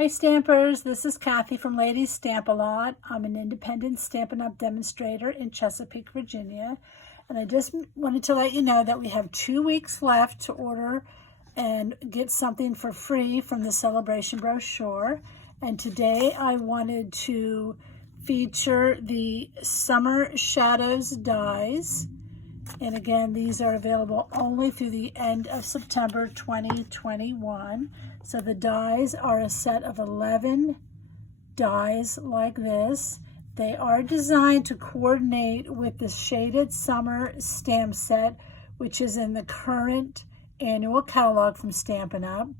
Hi Stampers, this is Kathy from Ladies Stamp A Lot. I'm an independent Stampin' Up! Demonstrator in Chesapeake, Virginia. And I just wanted to let you know that we have 2 weeks left to order and get something for free from the celebration brochure. And today I wanted to feature the Summer Shadows dies. And again, these are available only through the end of September 2021. So the dies are a set of 11 dies like this. They are designed to coordinate with the Shaded Summer stamp set, which is in the current annual catalog from Stampin' Up.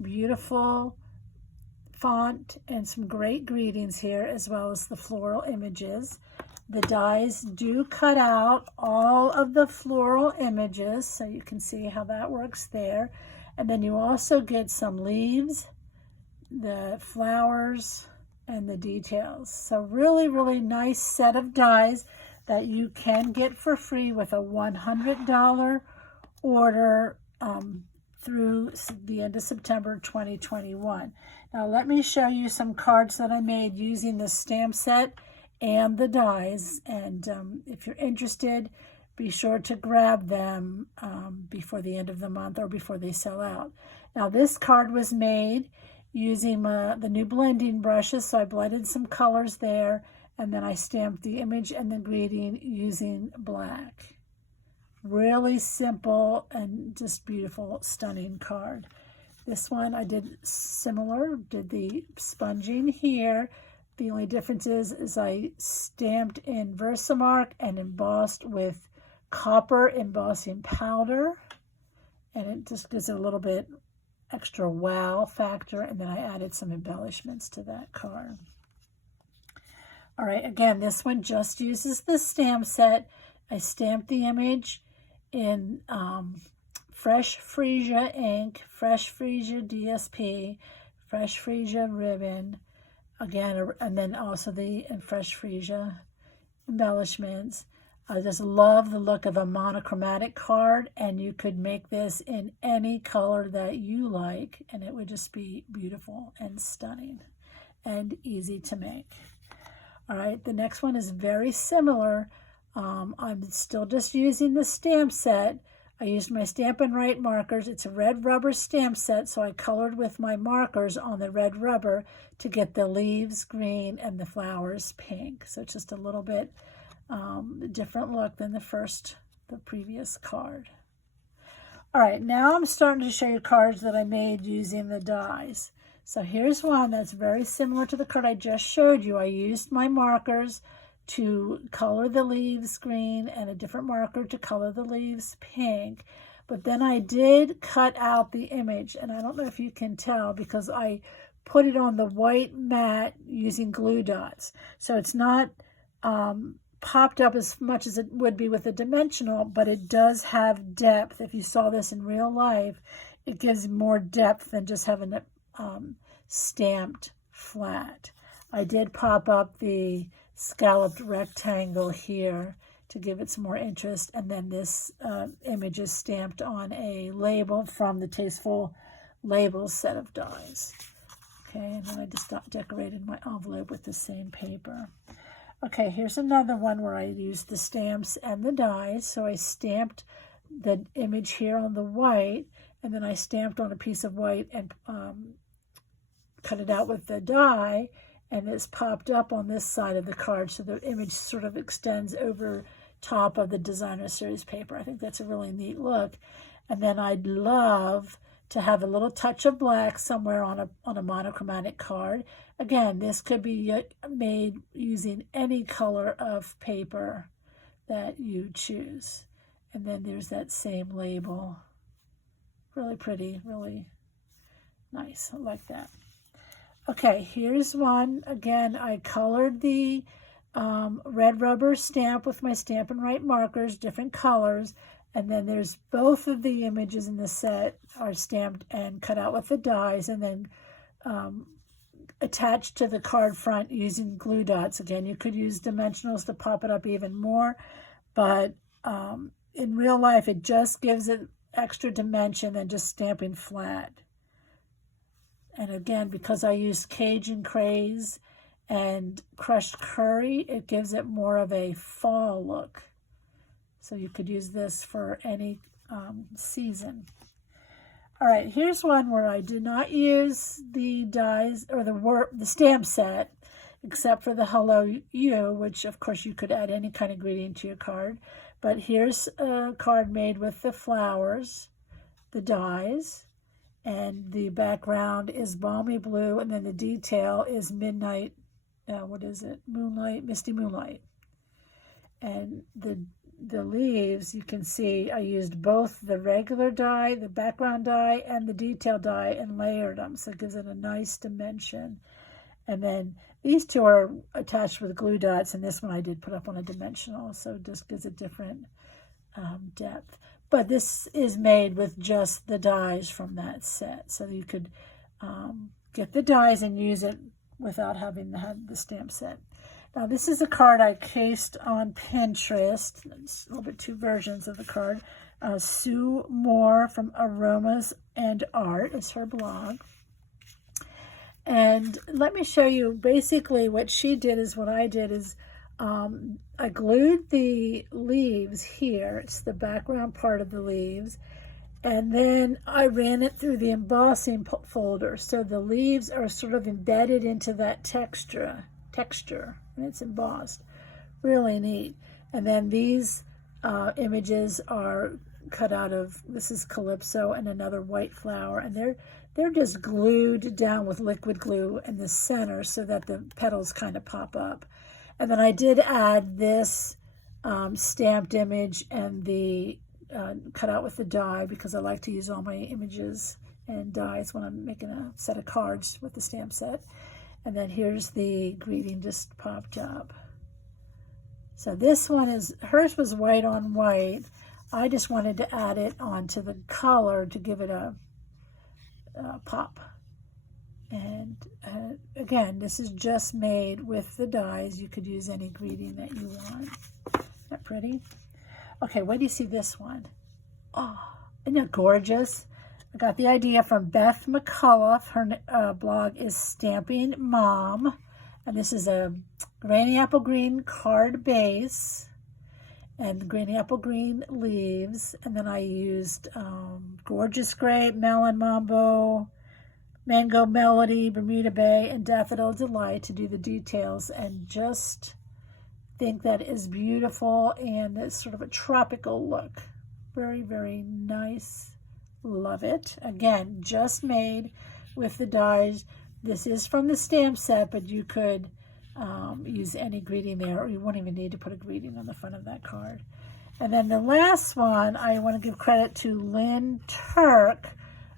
Beautiful font and some great greetings here, as well as the floral images. The dies do cut out all of the floral images, so you can see how that works there. And then you also get some leaves, the flowers, and the details. So really, really nice set of dies that you can get for free with a $100 order through the end of September 2021. Now let me show you some cards that I made using the stamp set and the dies, and if you're interested, be sure to grab them before the end of the month or before they sell out. Now this card was made using the new blending brushes, so I blended some colors there, and then I stamped the image and the greeting using black. Really simple and just beautiful, stunning card. This one I did similar, did the sponging here. The only difference is I stamped in Versamark and embossed with copper embossing powder, and it just gives it a little bit extra wow factor, and then I added some embellishments to that card. All right, again, this one just uses the stamp set. I stamped the image in Fresh Freesia ink, Fresh Freesia DSP, Fresh Freesia ribbon, again, and then also the Fresh Freesia embellishments. I just love the look of a monochromatic card, and you could make this in any color that you like, and it would just be beautiful and stunning and easy to make. All right, the next one is very similar. I'm still just using the stamp set. I used my Stampin' Write markers. It's a red rubber stamp set, so I colored with my markers on the red rubber to get the leaves green and the flowers pink. So it's just a little bit different look than the previous card. All right, now I'm starting to show you cards that I made using the dies. So here's one that's very similar to the card I just showed you. I used my markers to color the leaves green and a different marker to color the leaves pink. But then I did cut out the image, and I don't know if you can tell because I put it on the white mat using glue dots. So it's not popped up as much as it would be with a dimensional, but it does have depth. If you saw this in real life, it gives more depth than just having it stamped flat. I did pop up the scalloped rectangle here to give it some more interest, and then this image is stamped on a label from the Tasteful Labels set of dies. Okay, and then I just decorated my envelope with the same paper. Okay, here's another one where I used the stamps and the dies. So I stamped the image here on the white, and then I stamped on a piece of white and cut it out with the die, and it's popped up on this side of the card, so the image sort of extends over top of the designer series paper. I think that's a really neat look. And then I'd love to have a little touch of black somewhere on a monochromatic card. Again, this could be made using any color of paper that you choose. And then there's that same label. Really pretty, really nice. I like that. Okay, here's one. Again, I colored the red rubber stamp with my Stampin' Write markers, different colors. And then there's both of the images in the set are stamped and cut out with the dies, and then attached to the card front using glue dots. Again, you could use dimensionals to pop it up even more, but in real life, it just gives it extra dimension than just stamping flat. And again, because I used Cajun Craze and crushed curry, it gives it more of a fall look. So you could use this for any season. All right, here's one where I did not use the dies or the stamp set, except for the Hello You, which of course you could add any kind of greeting to your card. But here's a card made with the flowers, the dies, and the background is balmy blue, and then the detail is midnight, what is it? Moonlight, misty moonlight. And the leaves, you can see I used both the regular die, the background die, and the detail die and layered them, so it gives it a nice dimension. And then these two are attached with glue dots, and this one I did put up on a dimensional, so it just gives a different depth. But this is made with just the dies from that set, so you could get the dies and use it without having had the stamp set. Now this is a card I cased on Pinterest. It's a little bit two versions of the card. Sue Moore from Aromas and Art is her blog. And let me show you basically what she did is what I did is I glued the leaves here. It's the background part of the leaves. And then I ran it through the embossing folder. So the leaves are sort of embedded into that texture and it's embossed. Really neat. And then these images are cut out of, this is Calypso and another white flower. And they're just glued down with liquid glue in the center so that the petals kind of pop up. And then I did add this stamped image and the cut out with the die because I like to use all my images and dies when I'm making a set of cards with the stamp set. And then here's the greeting just popped up. So this one is, hers was white on white. I just wanted to add it onto the color to give it a pop. And again, this is just made with the dies. You could use any greeting that you want. Isn't that pretty? Okay, wait do you see this one? Oh, isn't it gorgeous? I got the idea from Beth McCullough. Her blog is Stampin' Mom. And this is a granny apple green card base and granny apple green leaves. And then I used Gorgeous Grape, Melon Mambo, Mango Melody, Bermuda Bay, and Daffodil Delight to do the details, and just think that is beautiful and it's sort of a tropical look. Very, very nice. Love it. Again, just made with the dies. This is from the stamp set, but you could use any greeting there, or you won't even need to put a greeting on the front of that card. And then the last one, I want to give credit to Lynn Turk.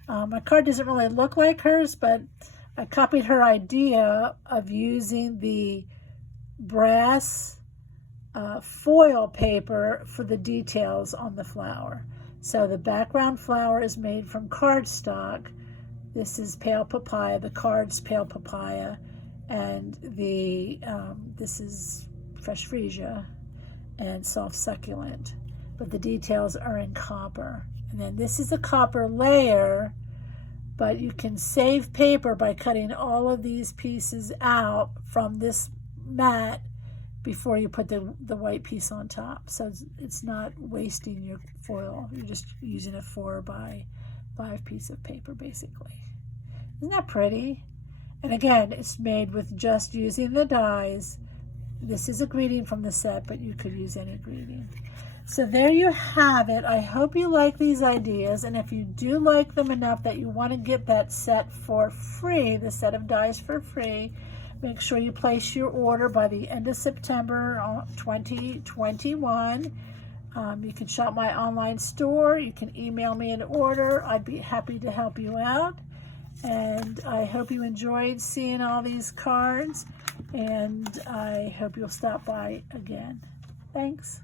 My card doesn't really look like hers, but I copied her idea of using the brass foil paper for the details on the flower. So the background flower is made from cardstock. This is pale papaya, the card's pale papaya, and the this is fresh freesia and soft succulent. But the details are in copper. And then this is a copper layer, but you can save paper by cutting all of these pieces out from this mat before you put the white piece on top. So it's not wasting your foil. You're just using a 4x5 piece of paper, basically. Isn't that pretty? And again, it's made with just using the dies. This is a greeting from the set, but you could use any greeting. So there you have it. I hope you like these ideas, and if you do like them enough that you want to get that set for free, the set of dies for free, make sure you place your order by the end of September 2021. You can shop my online store. You can email me an order. I'd be happy to help you out. And I hope you enjoyed seeing all these cards, and I hope you'll stop by again. Thanks.